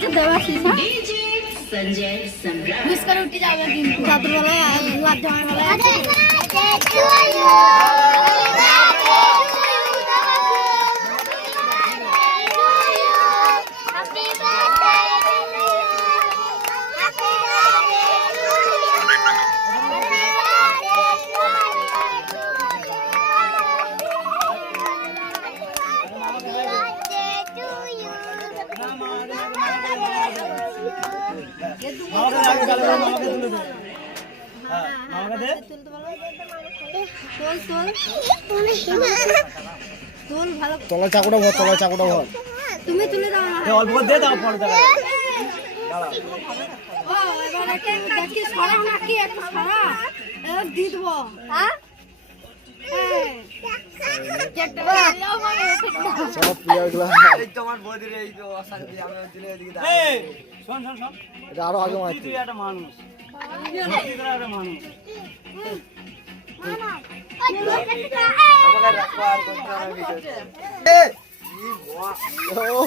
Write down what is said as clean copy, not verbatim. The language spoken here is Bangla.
देवाशीष संजय सम्राट मिस कर उठ जाओगे दिन दादू वाला लाद जाने वाला তলা চাকুটা ভর, তলা চাকুটা ভর। তুমি তুলে দাও না, অল্প করে দে, দাও পরে দাও। ও এবারে কি দেখি ছড়া নাকি একটু ছড়া এর দি দেব হ্যাঁ সব প্লেয়ারগুলো এই তোমার বদিরে এই তো অশান্তি আমি দিলে এদিকে দাও। এই শোন শোন শোন, এটা আরো আগে মারতে। তুই একটা মানুষ, তুই একটা মানুষ। আমাকে রাখো আর করতে হবে ভিডিও। এই কি বাহ।